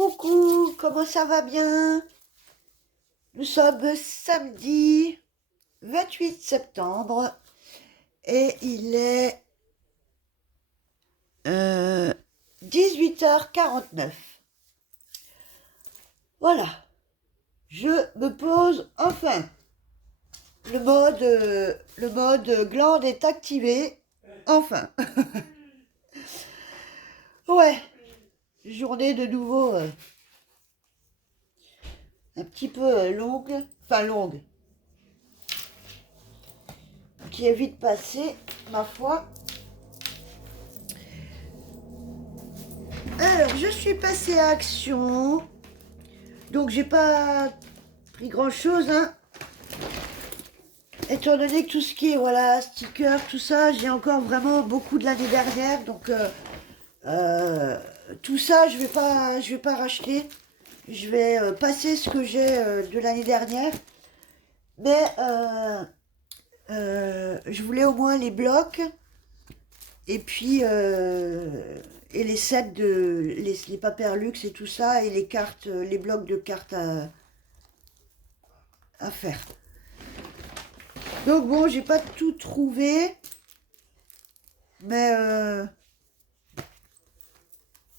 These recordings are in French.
Coucou, comment ça va bien? Nous sommes samedi 28 septembre et il est 18h49. Voilà, je me pose enfin. Le mode glande est activé. Enfin. Ouais, journée de nouveau un petit peu longue. Enfin longue. Qui est vite passée, ma foi. Alors, je suis passée à action. Donc, j'ai pas pris grand-chose, hein. Étant donné que tout ce qui est, voilà, stickers, tout ça, j'ai encore vraiment beaucoup de l'année dernière. Donc, tout ça, je vais pas racheter. Je vais passer ce que j'ai de l'année dernière. Mais, je voulais au moins les blocs. Et puis, et les sets les Paperlux et tout ça, et les cartes, les blocs de cartes à faire. Donc bon, j'ai pas tout trouvé, mais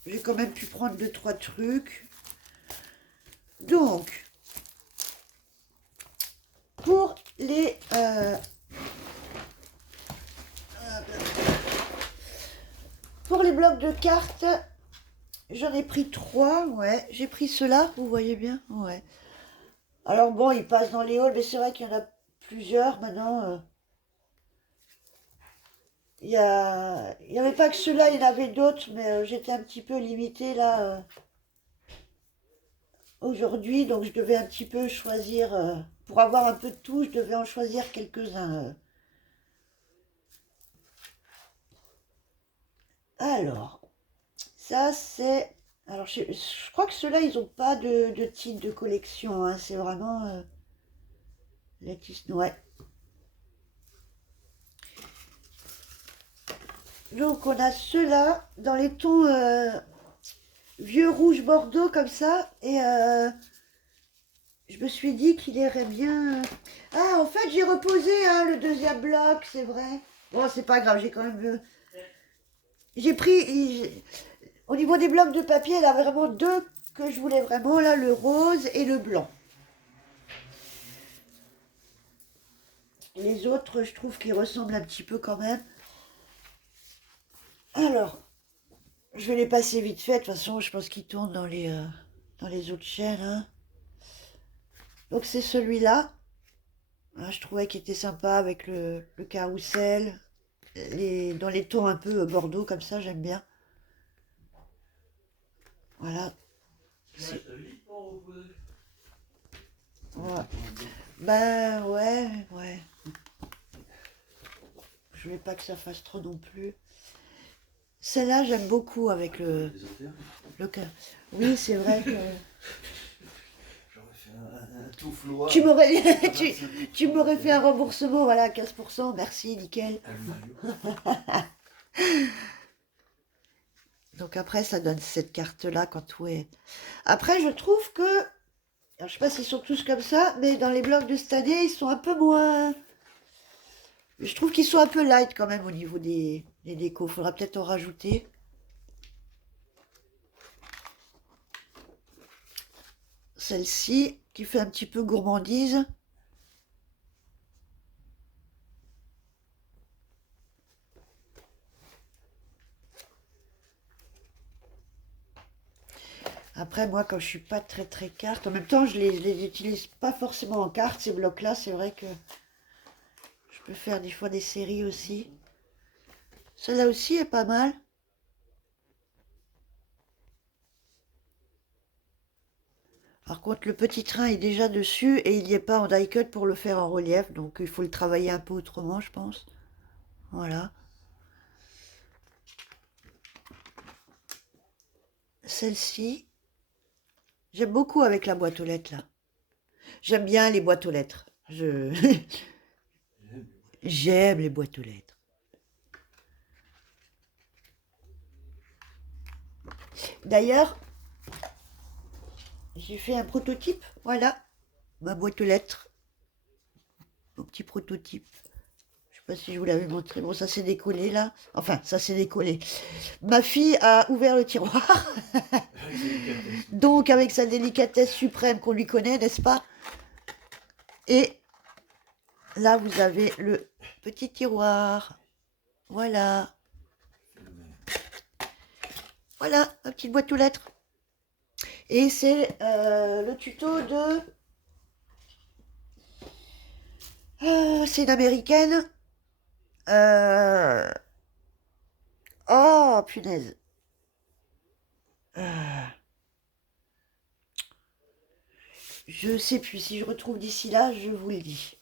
j'ai quand même pu prendre 2-3 trucs. Donc, pour les blocs de cartes, j'en ai pris 3, ouais. J'ai pris ceux-là, vous voyez bien, ouais. Alors bon, ils passent dans les halls, mais c'est vrai qu'il y en a plusieurs maintenant. Il y avait pas que ceux-là, il y en avait d'autres, mais j'étais un petit peu limitée là aujourd'hui, donc je devais un petit peu choisir, pour avoir un peu de tout, je devais en choisir quelques-uns. Alors, ça c'est... Alors je crois que ceux-là, ils n'ont pas de titre de collection, hein, c'est vraiment... les titres, ouais. Donc on a ceux-là, dans les tons vieux rouge bordeaux comme ça, et je me suis dit qu'il irait bien. Ah, en fait, j'ai reposé hein, le deuxième bloc, c'est vrai. Bon, c'est pas grave, j'ai quand même. J'ai pris. Au niveau des blocs de papier, il y a vraiment deux que je voulais vraiment, là, le rose et le blanc. Les autres, je trouve qu'ils ressemblent un petit peu quand même. Alors, je vais les passer vite fait. De toute façon, je pense qu'ils tournent dans les autres chaînes. Hein. Donc, c'est celui-là. Ah, je trouvais qu'il était sympa avec le carrousel. Dans les tons un peu bordeaux comme ça, j'aime bien. Voilà. Ouais. Ben ouais. Je voulais pas que ça fasse trop non plus. Celle-là, j'aime beaucoup avec le cœur. Oui, c'est vrai que... J'aurais fait un tout floir. Tu m'aurais fait un remboursement, voilà, 15%. Merci, nickel. Donc après, ça donne cette carte-là quand tout est... Après, je trouve que... Alors, je sais pas s'ils sont tous comme ça, mais dans les blocs de cette année, ils sont un peu moins... Je trouve qu'ils sont un peu light quand même au niveau des décos. Faudra peut-être en rajouter. Celle-ci, qui fait un petit peu gourmandise. Après, moi, quand je suis pas très carte, en même temps, je les utilise pas forcément en carte, ces blocs-là. C'est vrai que je peux faire des fois des séries aussi. Celle-là aussi est pas mal. Par contre, le petit train est déjà dessus et il n'y est pas en die cut pour le faire en relief. Donc, il faut le travailler un peu autrement, je pense. Voilà. Celle-ci, j'aime beaucoup avec la boîte aux lettres, là. J'aime bien les boîtes aux lettres. J'aime les boîtes aux lettres. D'ailleurs, j'ai fait un prototype. Voilà, ma boîte aux lettres. Mon petit prototype. Je sais pas si je vous l'avais montré. Bon, ça s'est décollé là. Enfin, ça s'est décollé. Ma fille a ouvert le tiroir. Donc, avec sa délicatesse suprême qu'on lui connaît, n'est-ce pas? Et là, vous avez le petit tiroir. Voilà. Voilà, ma petite boîte aux lettres. Et c'est le tuto de... c'est une américaine. Euh, Oh, punaise. Euh, Je sais plus. Si je retrouve d'ici là, je vous le dis.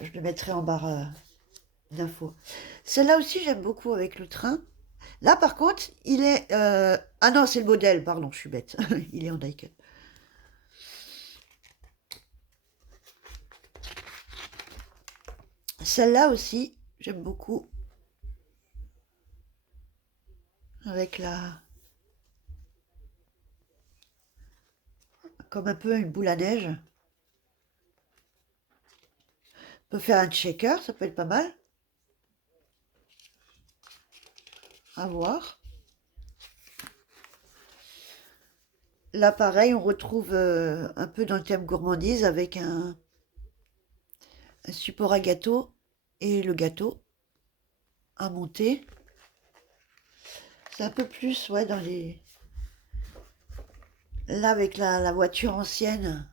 Je le mettrai en barre d'infos. Celle-là aussi, j'aime beaucoup avec le train. Là, par contre, il est... Ah non, c'est le modèle, pardon, je suis bête. Il est en die-cut. Celle-là aussi, j'aime beaucoup. Avec la... Comme un peu une boule à neige. On peut faire un checker, ça peut être pas mal. À voir. Là, pareil, on retrouve un peu dans le thème gourmandise avec un support à gâteau et le gâteau à monter. C'est un peu plus, ouais, dans les... Là, avec la voiture ancienne.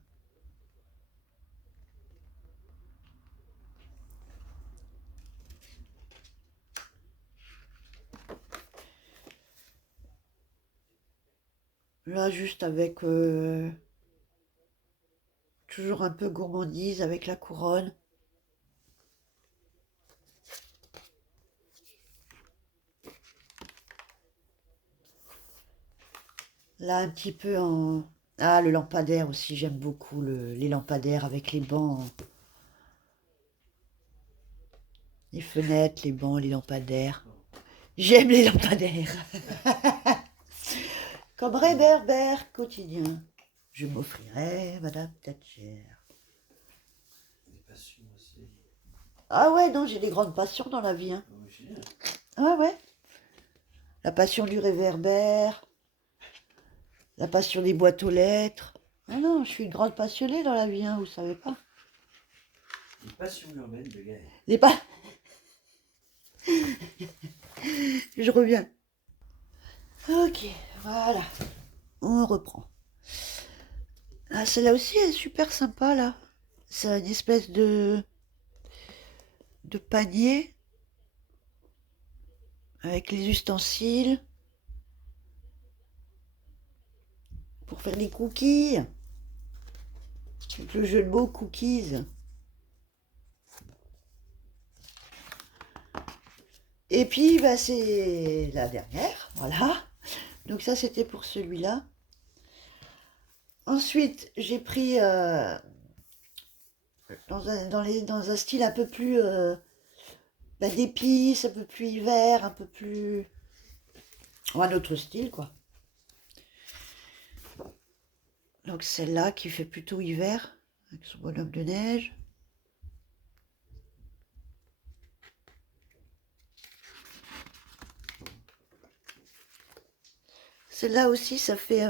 Là, juste avec... toujours un peu gourmandise avec la couronne. Là, un petit peu en... Ah, le lampadaire aussi, j'aime beaucoup les lampadaires avec les bancs. Les fenêtres, les bancs, les lampadaires. J'aime les lampadaires. Comme réverbère quotidien, je m'offrirai Madame Thatcher. Ah ouais, non, j'ai des grandes passions dans la vie. Hein. Ah ouais. La passion du réverbère, la passion des boîtes aux lettres. Ah non, je suis une grande passionnée dans la vie, hein, vous savez pas. Les passions urbaines de Gaël. Les pas. Je reviens. Ok, voilà. On reprend. Ah, celle-là aussi elle est super sympa, là. C'est une espèce de panier avec les ustensiles pour faire des cookies. Avec le jeu de mots cookies. Et puis, bah, c'est la dernière, voilà. Donc ça, c'était pour celui-là. Ensuite, j'ai pris dans un style un peu plus bah, d'épices, un peu plus hiver, un peu plus... Ou un autre style, quoi. Donc celle-là qui fait plutôt hiver, avec son bonhomme de neige. Celle-là aussi, ça fait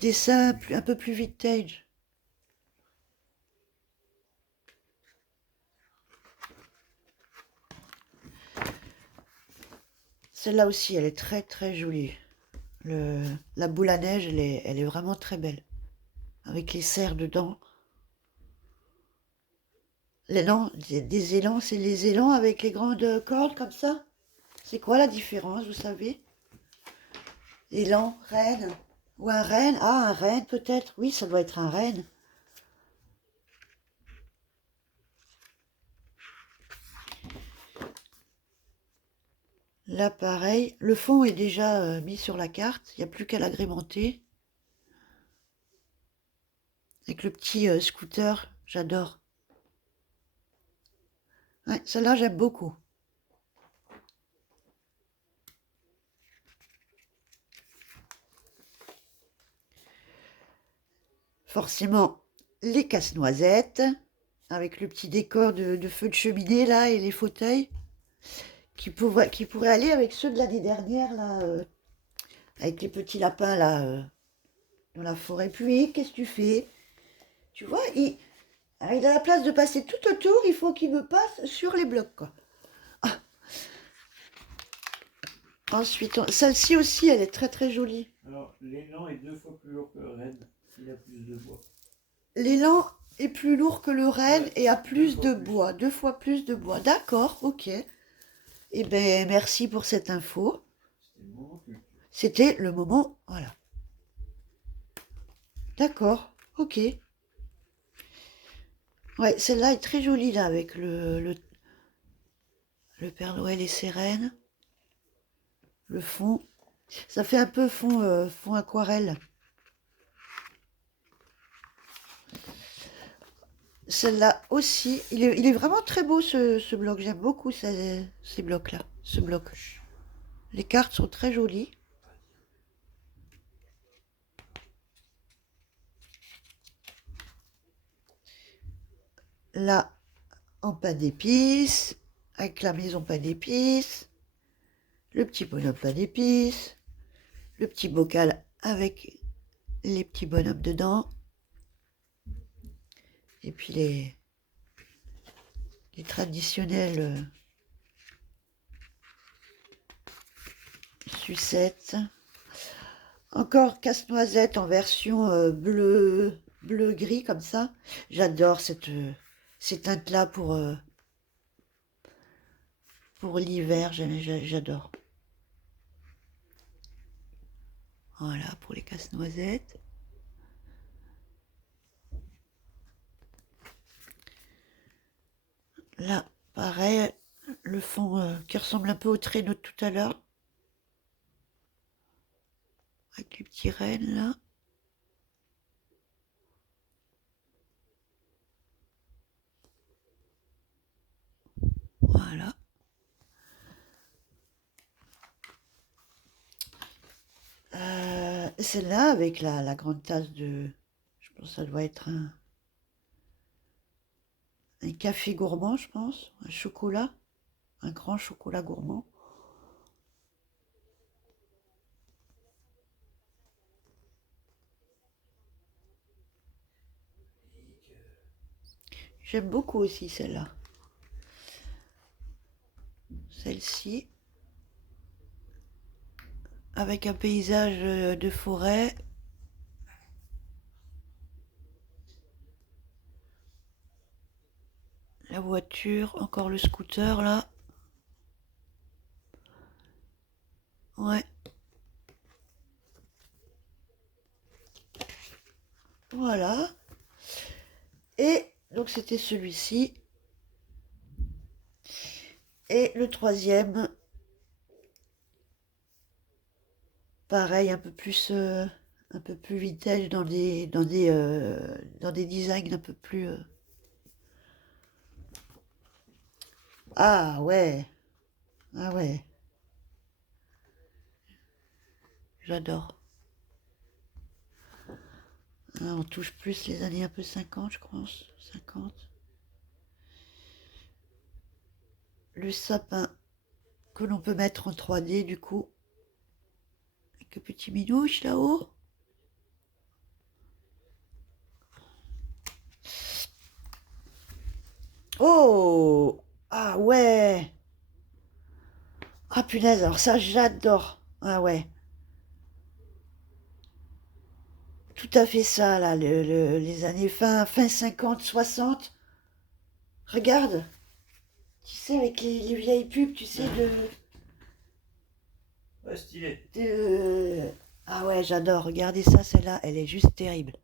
dessin un peu plus vintage. Celle-là aussi, elle est très très jolie. La boule à neige, elle est vraiment très belle. Avec les cerfs dedans. L'élan, des élans, c'est les élans avec les grandes cordes comme ça? C'est quoi la différence, vous savez? Élan, renne. Ou un renne? Ah, un renne peut-être. Oui, ça doit être un renne. Là, pareil. Le fond est déjà mis sur la carte. Il n'y a plus qu'à l'agrémenter. Avec le petit scooter, j'adore. Ouais, celle-là, j'aime beaucoup. forcément les casse-noisettes, avec le petit décor de feu de cheminée là et les fauteuils, qui pourraient aller avec ceux de l'année dernière là, avec les petits lapins là, dans la forêt. Puis, qu'est-ce que tu fais? Tu vois, il a la place de passer tout autour, il faut qu'il me passe sur les blocs, quoi. Ah. Ensuite, celle-ci aussi, elle est très très jolie. Alors, l'élan est 2 fois plus lourd que le renne. Il a plus de bois. L'élan est plus lourd que le renne Ouais, et a plus 2 fois de plus. bois, 2 fois plus de bois. D'accord, ok. Eh bien, merci pour cette info. C'était le moment culture. C'était le moment, voilà. D'accord, ok. Ouais, celle-là est très jolie là, avec le Père Noël et ses reines. Le fond, ça fait un peu fond aquarelle. Celle-là aussi, il est vraiment très beau ce bloc. J'aime beaucoup ces blocs-là, ce bloc. Les cartes sont très jolies. Là, en pain d'épices, avec la maison pain d'épices, le petit bonhomme pain d'épices, le petit bocal avec les petits bonhommes dedans, et puis les traditionnelles sucettes. Encore casse-noisette en version bleu-gris comme ça. J'adore ces teintes-là pour l'hiver, j'adore. Voilà pour les casse-noisettes. Là, pareil, le fond qui ressemble un peu au traîneau de tout à l'heure. Avec les petits rennes là. Voilà. Celle-là avec la grande tasse de... Je pense que ça doit être un café gourmand, je pense. Un chocolat. Un grand chocolat gourmand. J'aime beaucoup aussi celle-là. Celle-ci. Avec un paysage de forêt. La voiture, encore le scooter là. Ouais. Voilà. Et donc c'était celui-ci. Et le troisième, pareil, un peu plus vintage dans des designs un peu plus. Ah ouais, ah ouais, j'adore. Ah, on touche plus les années un peu 50, je pense. 50. Le sapin que l'on peut mettre en 3D du coup. Avec le petit minouche là-haut. Oh! Ah ouais! Ah punaise, alors ça j'adore. Ah ouais. Tout à fait ça là, les années fin 50, 60. Regarde, tu sais, avec les vieilles pubs, tu sais, Ouais, stylé. Ah ouais, j'adore. Regardez ça, celle-là, elle est juste terrible.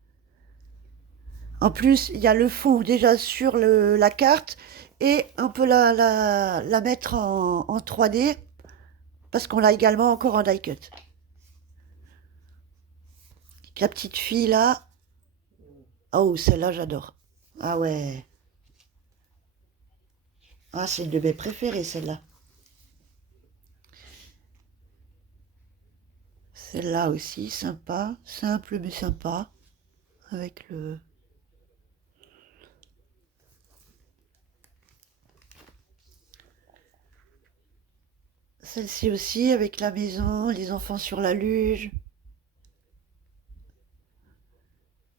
En plus, il y a le fond déjà sur la carte et on peut la mettre en 3D parce qu'on l'a également encore en die cut. La petite fille là. Oh, celle-là, j'adore. Ah ouais. Ah, c'est une de mes préférées, celle-là. Celle-là aussi, sympa. Simple mais sympa. avec le... Celle-ci aussi avec la maison, les enfants sur la luge,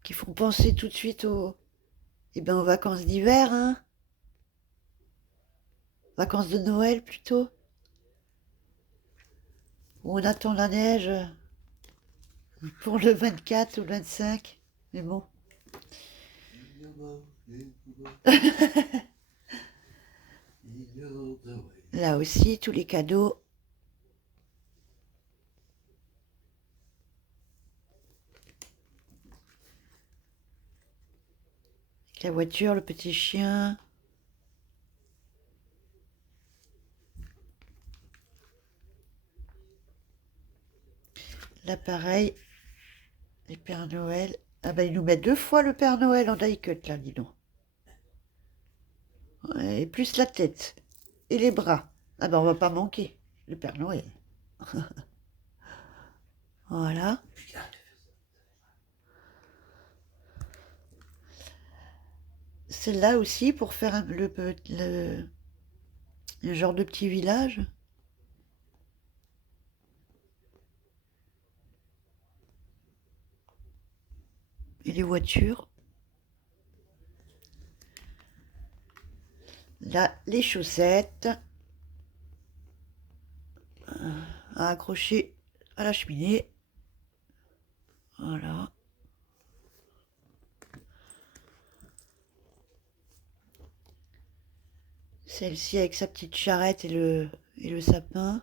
qui font penser tout de suite aux vacances d'hiver, hein. Vacances de Noël plutôt, où on attend la neige pour le 24 ou le 25. Mais bon. Là aussi, tous les cadeaux. La voiture, le petit chien. Là, pareil, les Pères Noël. Ah ben, ils nous mettent 2 fois le Père Noël en die-cut, là, dis donc. Ouais, et plus la tête. Et les bras. Ah ben, on va pas manquer le Père Noël. Voilà. Celle-là aussi, pour faire le genre de petit village. Et les voitures. Là, les chaussettes. À accrocher à la cheminée. Voilà. Celle-ci avec sa petite charrette et le sapin.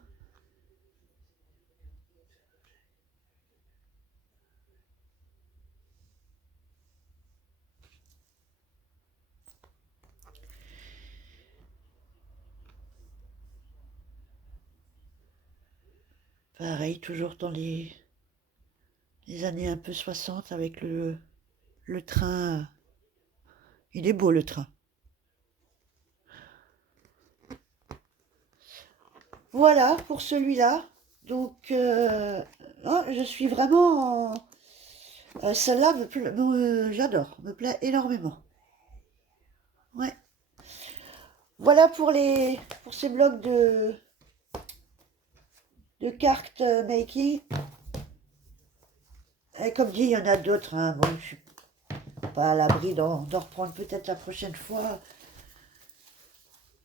Pareil, toujours dans les années un peu 60 avec le train. Il est beau le train. Voilà pour celui-là. Donc, je suis vraiment... celle-là, j'adore, me plaît énormément. Ouais. Voilà pour ces blocs de cartes making. Et comme dit, il y en a d'autres, hein. Bon, je suis pas à l'abri d'en reprendre peut-être la prochaine fois.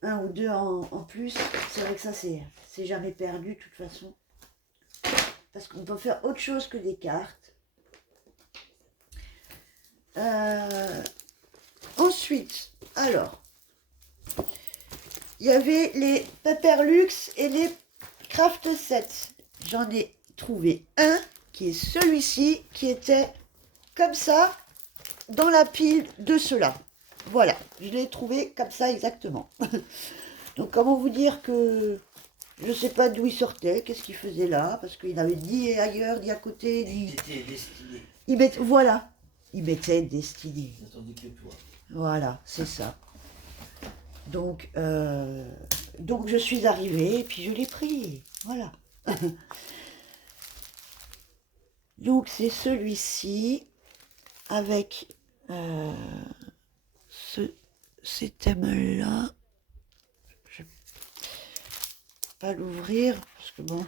Un ou deux en plus. C'est vrai que ça, c'est jamais perdu, de toute façon. Parce qu'on peut faire autre chose que des cartes. Ensuite, alors, il y avait les Paperluxe et les Craft Sets. J'en ai trouvé un qui est celui-ci, qui était comme ça dans la pile de ceux-là. Voilà, je l'ai trouvé comme ça exactement. Donc comment vous dire que je ne sais pas d'où il sortait, qu'est-ce qu'il faisait là, parce qu'il n'avait ni ailleurs, ni à côté, ni... C'était destiné. Voilà, il mettait destiné. N'attendez que toi. Voilà, c'est ça. Donc je suis arrivée et puis je l'ai pris. Voilà. Donc c'est celui-ci avec ces thèmes-là. Je ne vais pas l'ouvrir parce que bon,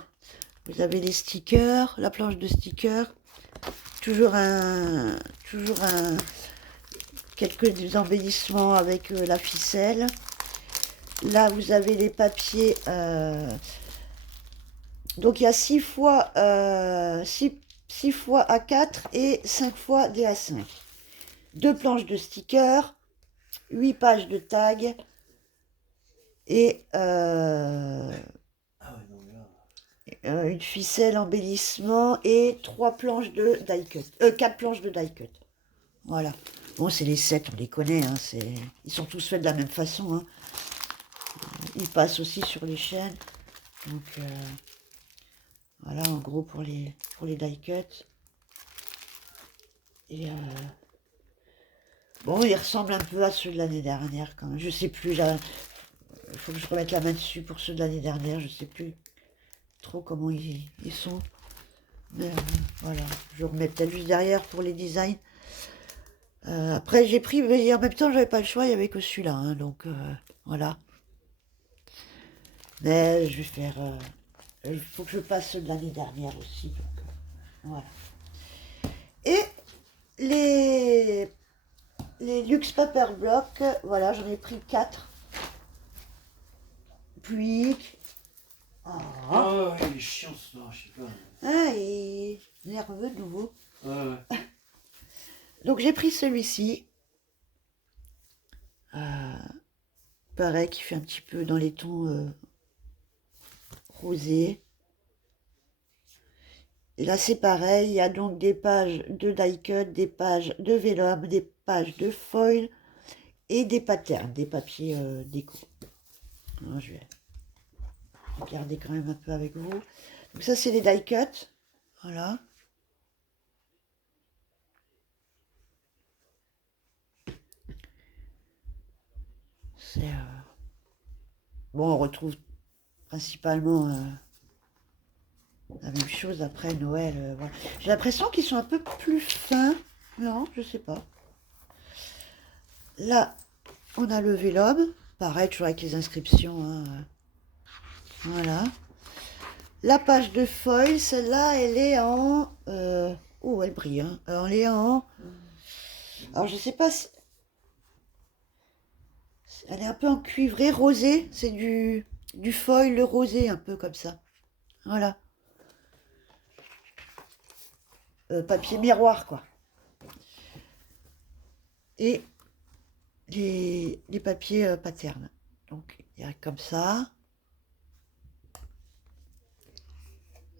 vous avez les stickers, la planche de stickers, toujours quelques embellissements avec la ficelle. Là, vous avez les papiers. Donc, il y a 6 fois, 6 fois A4 et 5 fois DA5. 2 planches de stickers, 8 pages de tag et une ficelle embellissement et 3 planches de die cut. 4 planches de die cut. Voilà. Bon, c'est les 7, on les connaît. Hein, ils sont tous faits de la même façon. Hein. Ils passent aussi sur les chaînes. Donc, voilà, en gros, pour les die cut. Et bon, ils ressemblent un peu à ceux de l'année dernière, quand même. Je sais plus, là. Il faut que je remette la main dessus pour ceux de l'année dernière. Je sais plus trop comment ils sont. Mais voilà, je remets peut-être juste derrière pour les designs. Après, j'ai pris, mais en même temps, j'avais pas le choix, il y avait que celui-là, hein, donc voilà. Mais je vais faire. Il faut que je passe ceux de l'année dernière aussi, donc voilà. Et les, les Luxe Paper Block, voilà, j'en ai pris 4. Puis. Ah, Ah, il est chiant ce soir, je sais pas. ah, et nerveux de nouveau. Ouais. Donc j'ai pris celui-ci. Euh, Pareil, qui fait un petit peu dans les tons rosés. Et là c'est pareil, il y a donc des pages de die cut, des pages de vélum, des pages de foil et des patterns, des papiers déco. Alors, je vais regarder quand même un peu avec vous. Donc ça c'est les die cut. Voilà. C'est bon, on retrouve principalement la même chose après Noël. Voilà. J'ai l'impression qu'ils sont un peu plus fins. Non, je sais pas. Là, on a le vélum. Pareil, toujours avec les inscriptions, hein. Voilà. La page de foil, celle-là, elle est en... Oh, elle brille, hein. Alors, elle est en... Alors, je sais pas si... Elle est un peu en cuivré, rosé. C'est du foil rosé, un peu comme ça. Voilà. Papier miroir, quoi. Et les papiers patterns. Donc, il y a comme ça.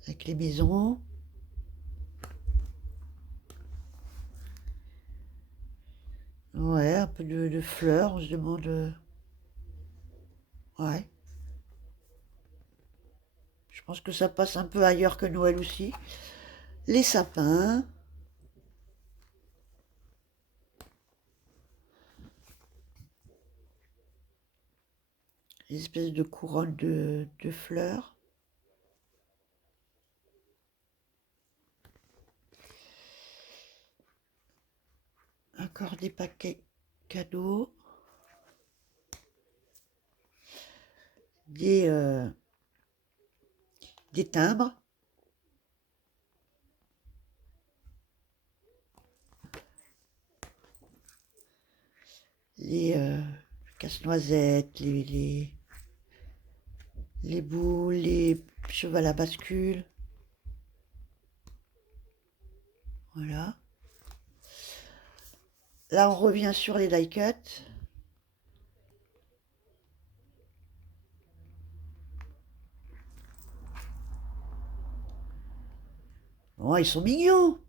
Avec les maisons. Ouais, un peu de fleurs, on se demande... Ouais. Je pense que ça passe un peu ailleurs que Noël aussi. Les sapins. Les espèces de couronnes de fleurs. Encore des paquets cadeaux. Des timbres. Les casse-noisettes, les boules, les chevaux à la bascule. Voilà. Là, on revient sur les die cut. Oh, ils sont mignons.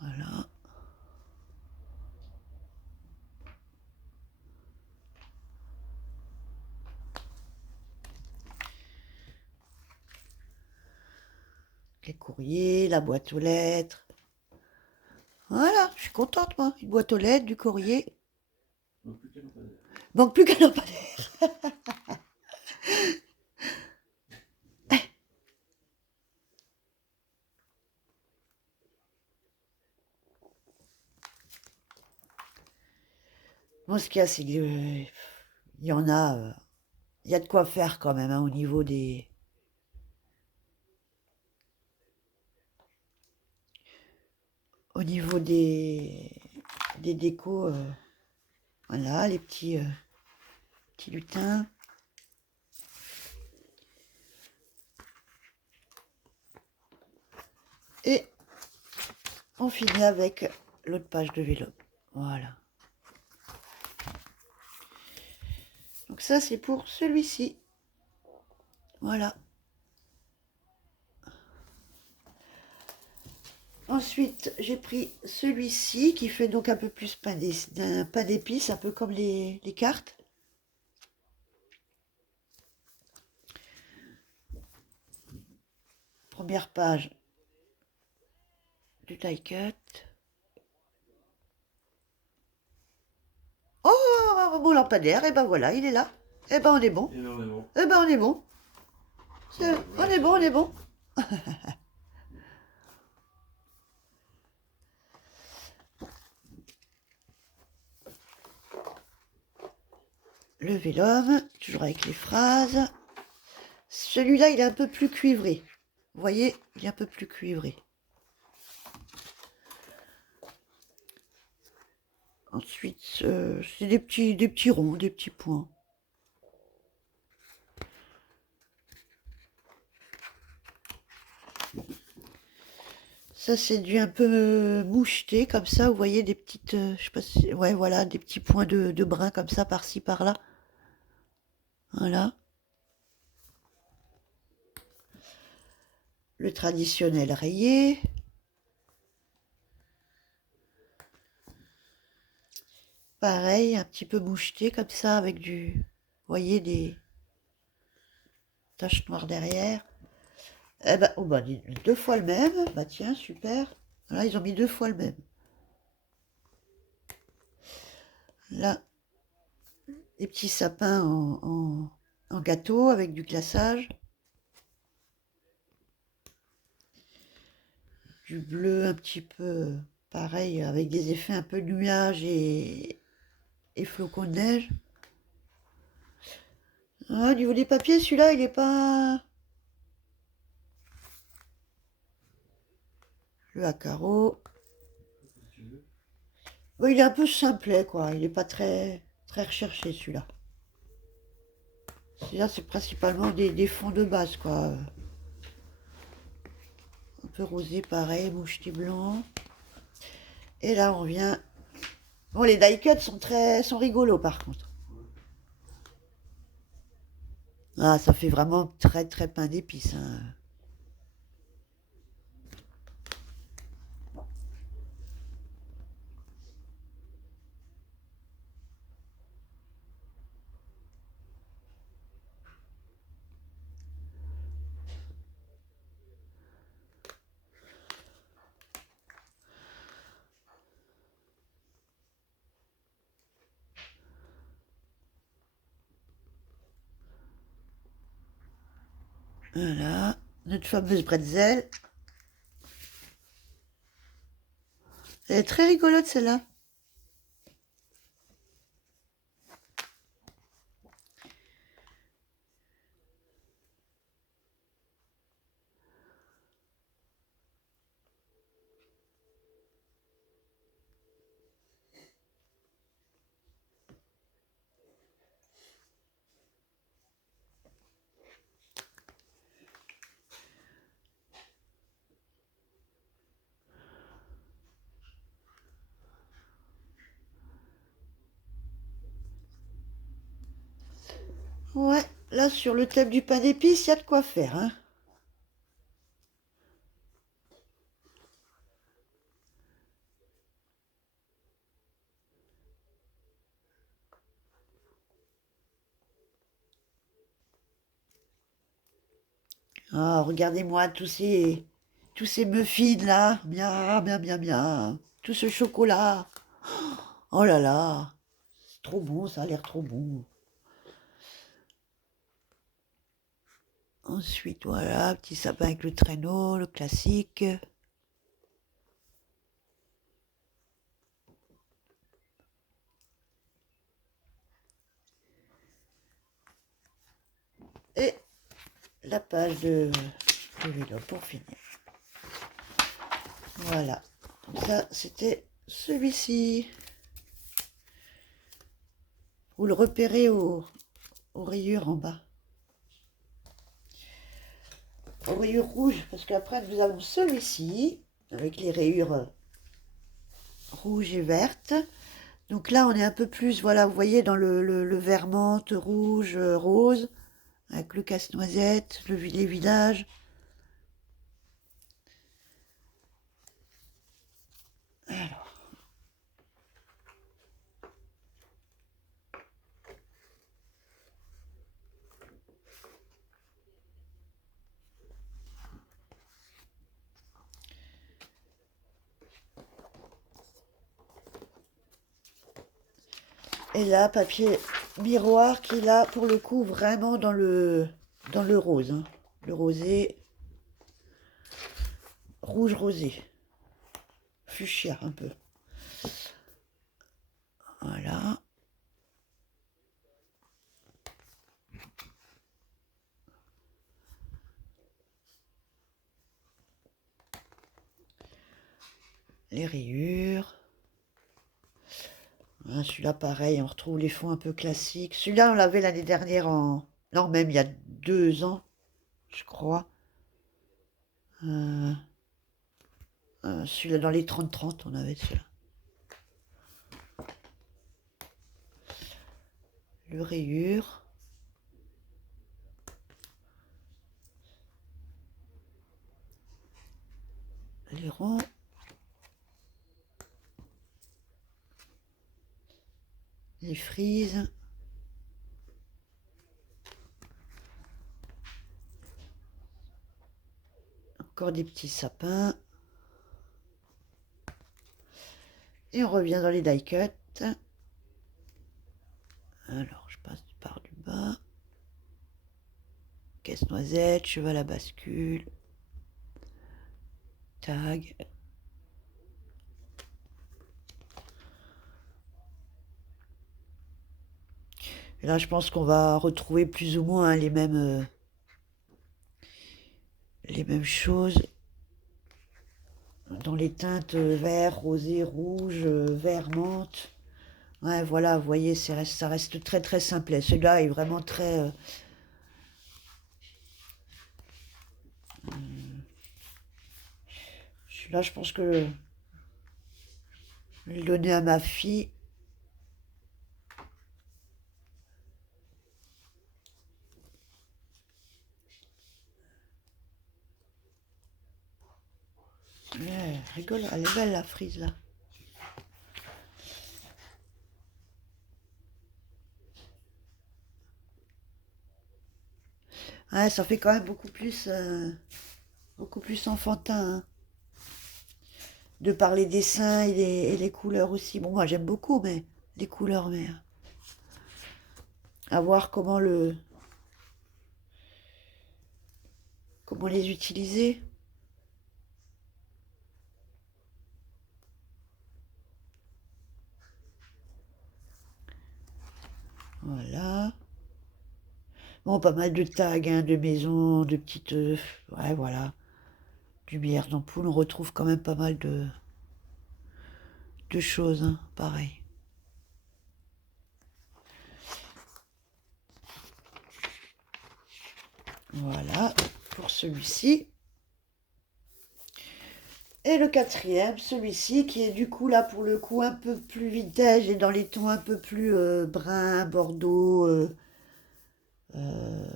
Voilà. Les courriers, la boîte aux lettres. Voilà, je suis contente, moi. Une boîte aux lettres, du courrier. Donc, plus qu'un lampadaire. Manque plus qu'un lampadaire. Moi, ce qu'il y a, c'est qu'il y en a... il y a de quoi faire quand même, hein, au niveau des décos. Voilà, les petits lutins. Et on finit avec l'autre page de vélo. Voilà. Donc ça, c'est pour celui-ci. Voilà. Ensuite, j'ai pris celui-ci qui fait donc un peu plus pain d'épices, un peu comme les cartes. Première page du die cut. Oh, mon lampadaire, et ben voilà, il est là. Et ben on est bon. Et là, on est bon. Et ben on est bon. On est bon, on est bon. Le vélum, toujours avec les phrases. Celui-là, il est un peu plus cuivré. Vous voyez, il est un peu plus cuivré. Ensuite, c'est des petits ronds, des petits points. Ça, c'est du un peu moucheté, comme ça. Vous voyez des petites, je sais pas si, ouais, voilà, des petits points de brun comme ça, par-ci, par-là. Voilà. Le traditionnel rayé. Pareil, un petit peu moucheté comme ça, avec du, vous voyez, des taches noires derrière. Eh ben, oh bah, deux fois le même. Bah tiens, super. Là, ils ont mis deux fois le même. Là, des petits sapins en gâteau avec du glaçage. Du bleu un petit peu pareil, avec des effets un peu nuages et flocons de neige. Ah, au niveau des papiers, celui-là, il est pas... Le à carreaux. Bon, il est un peu simplet, quoi. Il n'est pas très recherché, celui-là. Celui-là, c'est principalement des fonds de base, quoi. Un peu rosé, pareil, moucheté blanc. Et là, on vient... Bon, les die cuts sont rigolos, par contre. Ah, ça fait vraiment très pain d'épices, hein. Voilà, notre fameuse bretzel. Elle est très rigolote, celle-là. Ouais, là, sur le thème du pain d'épices, il y a de quoi faire, hein. Ah, regardez-moi tous ces muffins là, bien. Tout ce chocolat. Oh là là, c'est trop bon, ça a l'air trop bon. Ensuite, voilà, petit sapin avec le traîneau, le classique. Et la page de vélo pour finir. Voilà, donc ça c'était celui-ci. Vous le repérez aux rayures en bas. Aux rayures rouges, parce qu'après nous avons celui-ci, avec les rayures rouges et vertes. Donc là on est un peu plus, voilà, vous voyez dans le vert menthe, rouge, rose, avec le casse-noisette, les villages. Alors, et là, papier miroir qui est là, pour le coup, vraiment dans le rose, hein. le rosé, rouge rosé, fuchsia un peu. Voilà. Les rayures. Hein, celui-là, pareil, on retrouve les fonds un peu classiques. Celui-là, on l'avait l'année dernière en... Non, même il y a 2 ans, je crois. Euh, celui-là, dans les 30-30, on avait celui-là. Le rayure. Les ronds. Les frises. Encore des petits sapins. Et on revient dans les die cut. Alors, je passe par du bas. Casse-noisette, cheval à bascule. Tag. Et là, je pense qu'on va retrouver plus ou moins hein, les mêmes choses dans les teintes vert, rosé, rouge, vert, menthe. Ouais, voilà, vous voyez, ça reste très très simple. Celui-là est vraiment très... celui-là, je pense que je vais le donner à ma fille. Ouais, rigole, elle est belle la frise là. Ouais, ça fait quand même beaucoup plus enfantin. Hein. De par les dessins et les couleurs aussi. Bon, moi j'aime beaucoup, mais les couleurs, mais à voir comment les utiliser. Voilà. Bon, pas mal de tags, hein, de maisons, de petites... ouais, voilà. Lumière d'ampoule, on retrouve quand même pas mal de choses, hein, pareil. Voilà, pour celui-ci. Et le quatrième, celui-ci, qui est du coup là pour le coup un peu plus vintage et dans les tons un peu plus brun, bordeaux, euh,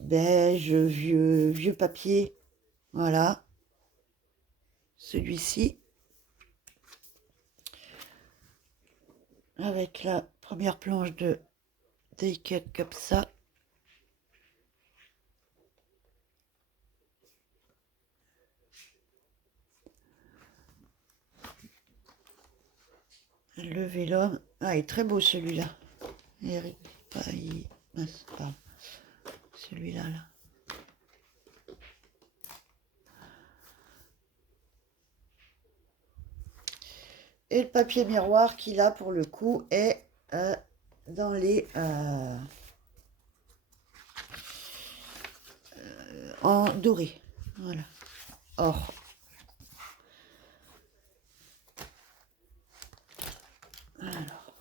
beige, vieux papier. Voilà, celui-ci. Avec la première planche de Day-Cut comme ça. Le vélum. Ah, il est très beau celui-là. Mince, pardon. Celui-là, là. Et le papier miroir qui, là, pour le coup, est dans les... en doré. Voilà. Or. Alors.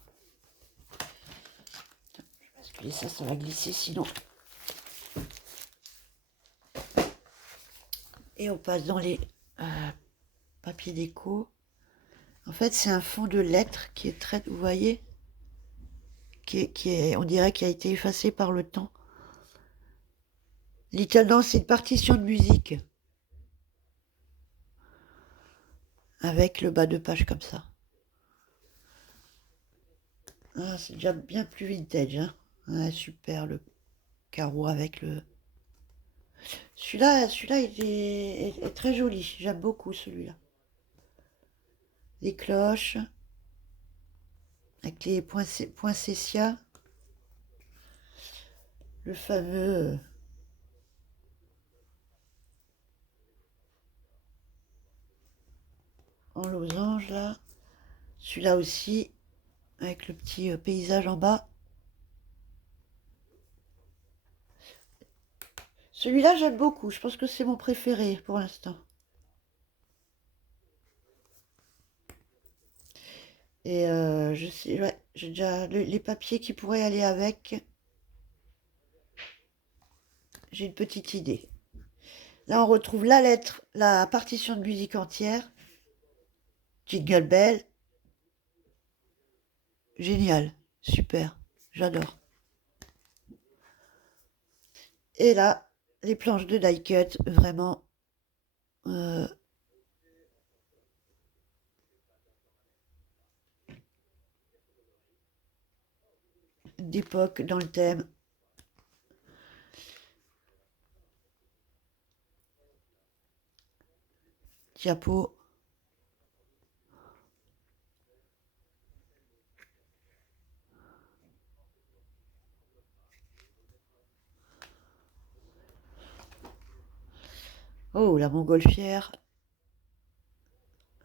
Je vais basculer ça, ça va glisser sinon. Et on passe dans les papiers déco. En fait, c'est un fond de lettres qui est très... Vous voyez on dirait qu'il a été effacé par le temps. Littéralement, c'est une partition de musique. Avec le bas de page comme ça. Ah, c'est déjà bien plus vintage. Hein. Ouais, super, le carreau avec le... Celui-là, il est très joli. J'aime beaucoup celui-là. Les cloches. Avec les poinsettias. Le fameux en losange là. Celui-là aussi, avec le petit paysage en bas. Celui-là, j'aime beaucoup. Je pense que c'est mon préféré pour l'instant. Et je sais, ouais, j'ai déjà les papiers qui pourraient aller avec. J'ai une petite idée. Là, on retrouve la lettre, la partition de musique entière. Jingle Bell. Génial. Super. J'adore. Et là, les planches de die cut, vraiment euh, d'époque dans le thème. Diapo. Oh, la montgolfière.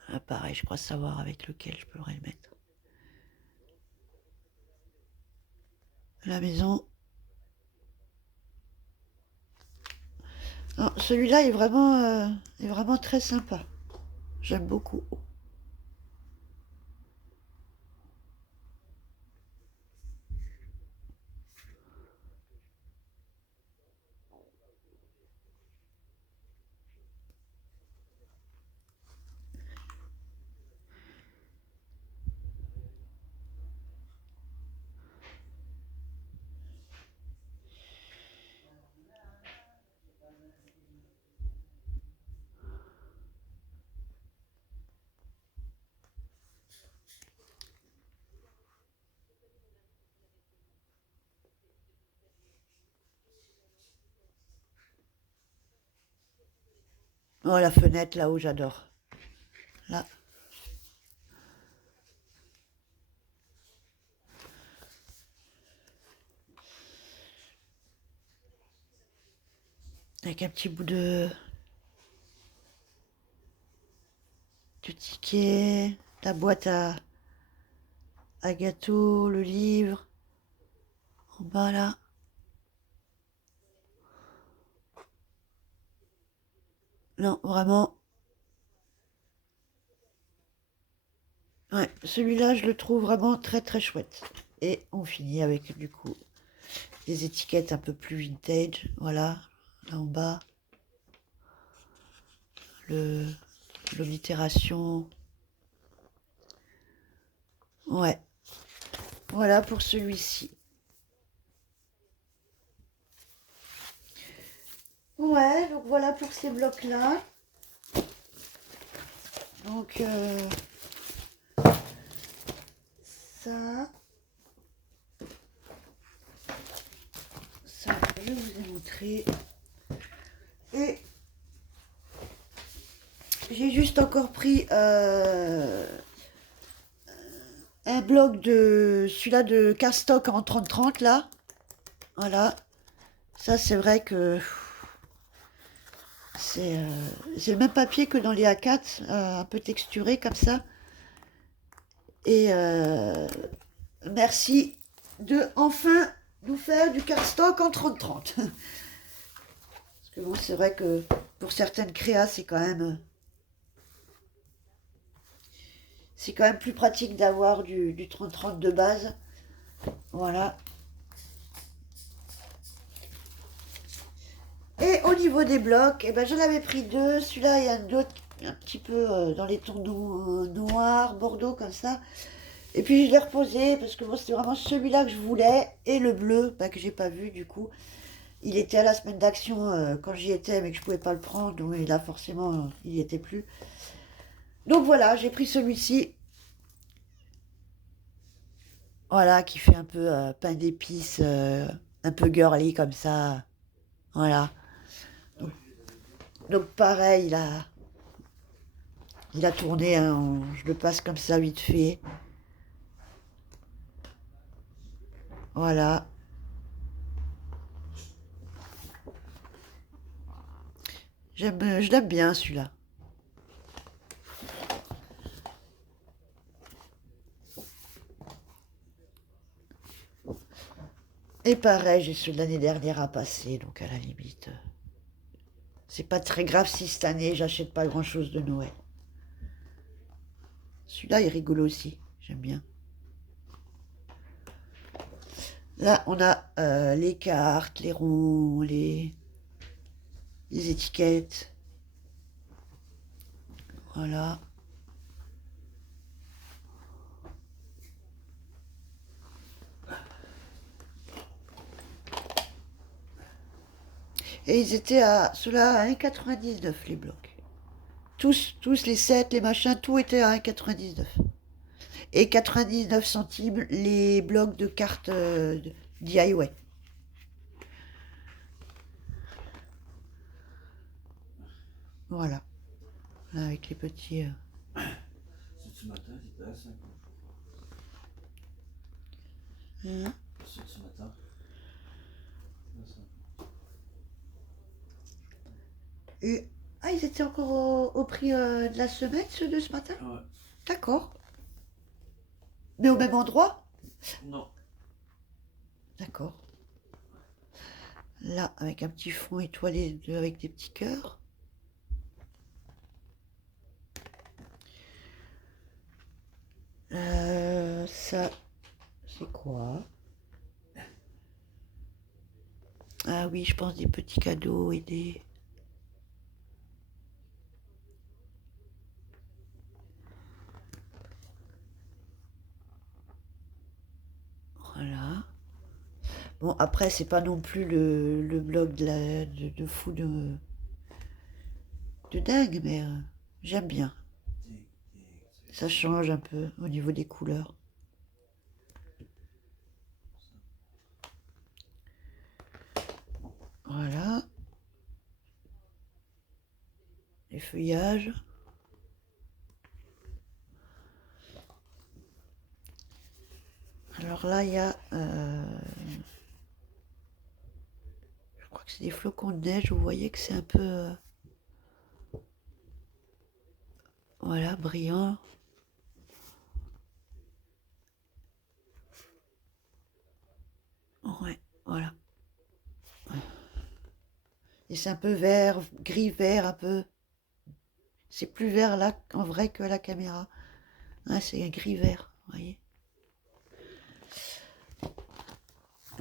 Ah, pareil, je crois savoir avec lequel je pourrais le mettre. La maison. Non, celui-là est vraiment très sympa. J'aime beaucoup. Oh, la fenêtre là-haut, j'adore. Là. Avec un petit bout de ticket, la boîte à gâteau, le livre. En bas là. Non, vraiment. Ouais, celui-là, je le trouve vraiment très très chouette. Et on finit avec du coup des étiquettes un peu plus vintage. Voilà, là en bas. Le l'oblitération. Ouais, voilà pour celui-ci. Ouais, donc voilà pour ces blocs-là. Donc ça, je vous ai montré. Et j'ai juste encore pris un bloc de celui-là de cardstock en 30-30 là. Voilà. Ça c'est vrai que c'est le même papier que dans les A4, un peu texturé comme ça. Et merci de enfin nous faire du cardstock en 30-30. Parce que bon, c'est vrai que pour certaines créas, c'est quand même plus pratique d'avoir du 30-30 de base. Voilà. Et au niveau des blocs, eh ben, j'en avais pris deux. Celui-là, il y a d'autres un petit peu dans les tons noirs, bordeaux, comme ça. Et puis je l'ai reposé parce que bon, c'était vraiment celui-là que je voulais. Et le bleu, bah, que j'ai pas vu du coup. Il était à la semaine d'action quand j'y étais, mais que je pouvais pas le prendre. Donc là, forcément, il n'y était plus. Donc voilà, j'ai pris celui-ci. Voilà, qui fait un peu pain d'épices, un peu girly comme ça. Voilà. Donc, donc pareil, il a tourné, hein, je le passe comme ça vite fait. Voilà. Je l'aime bien celui-là. Et pareil, j'ai ceux de l'année dernière à passer, donc à la limite, c'est pas très grave si cette année j'achète pas grand-chose de Noël. Celui-là est rigolo aussi, j'aime bien. Là, on a les cartes, les ronds, les étiquettes. Voilà. Et ils étaient à ceux-là à 1,99 les blocs. Tous les sets, les machins, tout était à 1,99. Et 99 centimes les blocs de cartes DIY. Voilà. Là, avec les petits. Ceux de ce matin, c'était à 50. Ceux de ce matin, à 50. Et ah, ils étaient encore au prix de la semaine, ceux de ce matin? Ouais. D'accord. Mais au même endroit? Non. D'accord. Là, avec un petit fond étoilé avec des petits cœurs. Ça, c'est quoi? Ah oui, je pense des petits cadeaux et des... Voilà. Bon, après, c'est pas non plus le blog de fou de dingue, mais j'aime bien. Ça change un peu au niveau des couleurs. Voilà. Les feuillages. Alors là, il y a... je crois que c'est des flocons de neige. Vous voyez que c'est un peu... voilà, brillant. Ouais, voilà. Et c'est un peu vert, gris-vert un peu. C'est plus vert là en vrai que à la caméra. Ah, c'est gris-vert, vous voyez.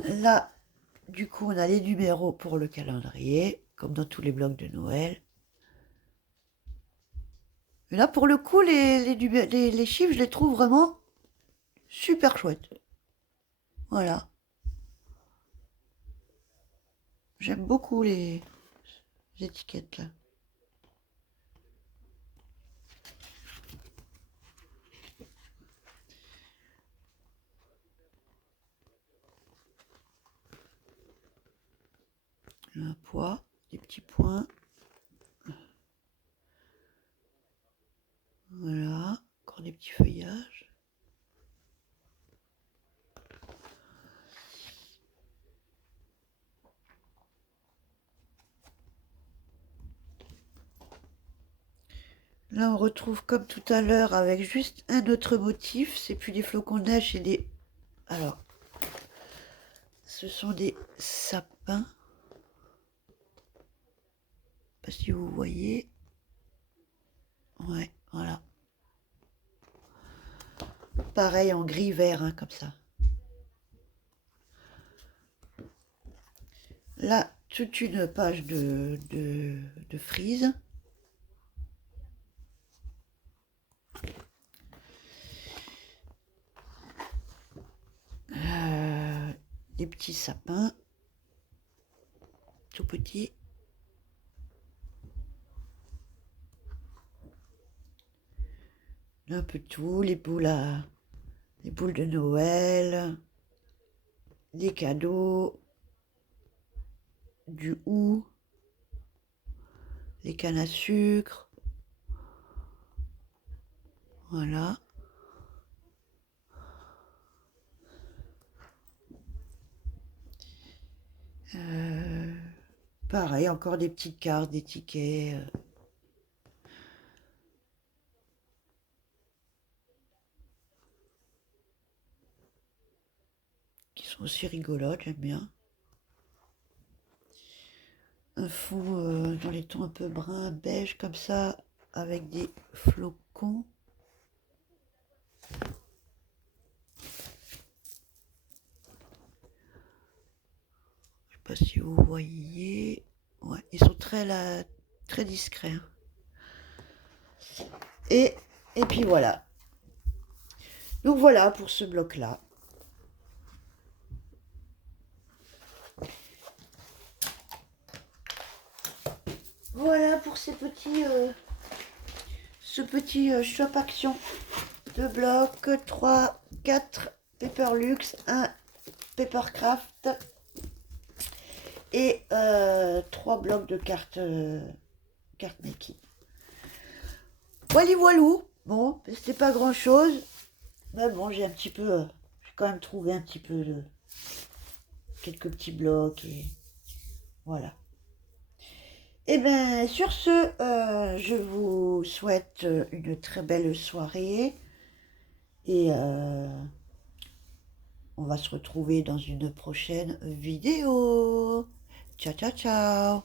Là, du coup, on a les numéros pour le calendrier, comme dans tous les blogs de Noël. Et là, pour le coup, les chiffres, je les trouve vraiment super chouettes. Voilà. J'aime beaucoup les étiquettes là. Un poids, des petits points. Voilà. Encore des petits feuillages. Là, on retrouve comme tout à l'heure avec juste un autre motif. C'est plus des flocons de neige, c'est des... Alors, ce sont des sapins. Je sais pas si vous voyez. Ouais, voilà. Pareil en gris-vert, hein, comme ça. Là, toute une page de frise. Des petits sapins. Tout petits. Un peu tout, les boules de Noël, des cadeaux, du hou, les cannes à sucre. Voilà. pareil, encore des petites cartes, des tickets. Qui sont aussi rigolotes, j'aime bien. Un fond dans les tons un peu brun, beige, comme ça, avec des flocons. Je sais pas si vous voyez. Ouais, ils sont très discrets. Hein. Et puis voilà. Donc voilà pour ce bloc-là. Voilà pour ce petit shop action. 2 blocs, 3, 4 Paperlux, 1 Papercraft et 3 blocs de cartes making. Voilà, voilou. Bon, c'était pas grand chose. Mais bon, j'ai quand même trouvé un petit peu de quelques petits blocs et voilà. Et bien, sur ce, je vous souhaite une très belle soirée et on va se retrouver dans une prochaine vidéo. Ciao, ciao, ciao.